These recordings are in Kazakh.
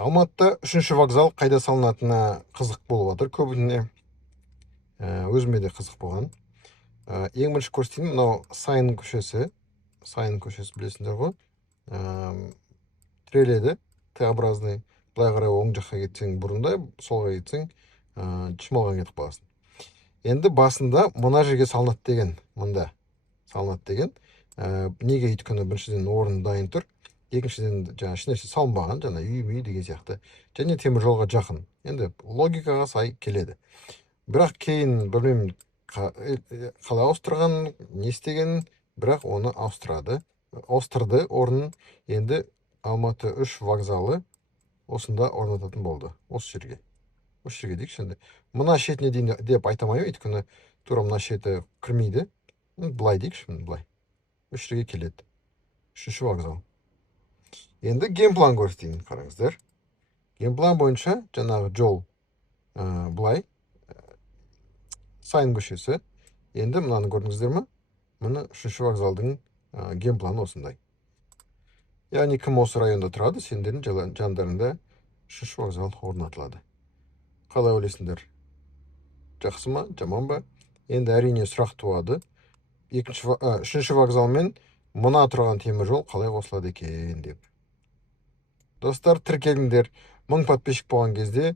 Алматыда 3-ші вокзал қайда салынатынына қызық болып жатыр көбіне. Өзіме де қызық болған. Ең бірінші көрсетейін, мынау Сайын көшесі. Сайын көшесі білесіңдер ғой. Тіреледі, Т-образный. Былай қарай оң жаққа кетсең бұрында, солға кетсең Чемолға кетіп қаласың. Енді басында мына жерге салынады деген, мында салынады деген. Неге өйткені біріншіден орын дайын тұр. Екіншіден жаңа ешнәрсе салынбаған, жаңа үй деген сияқты. Және темір жолға жақын. Енді логикаға сай келеді. Бірақ кейін білмеймін қалай ауыстырған, не істеген, бірақ оны ауыстырды орнын. Енді Алматы 3 вокзалы осында орнататын болды. Осы жерге дейікші енді. Мына шетіне дейін деп айтамаймын, өйткені тура мына шеті кірмейді. Былай дейікші, былай. 3 жерге келеді. 3-ші вокзал. Енді геймплан көрсетейін, қараңыздар. Геймплан бойынша жаңағы жол былай. Сайын көшесі. Енді мынаны көрдіңіздер ме? Мына 3-ші вокзалдың геймпланы осындай. Яғни кім осы районда тұрады, сендердің жандарында 3-ші вокзал орнатылады. Қалай ойлайсыңдар? Жақсы ма, жаман ба? Енді әрине сұрақ туады. 3-ші вокзалмен мына тұрған темір жол қалай қосылады екен деп. Достар, тіркеліңдер. 1000 подписчик болған кезде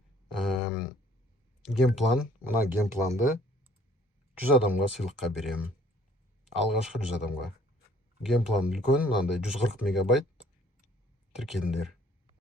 геймплан, мына геймпланды 100 адамға сыйлыққа беремін. Алғашқы 100 адамға. Геймплан үлкен, мынандай 140 мегабайт. Тіркеліңдер.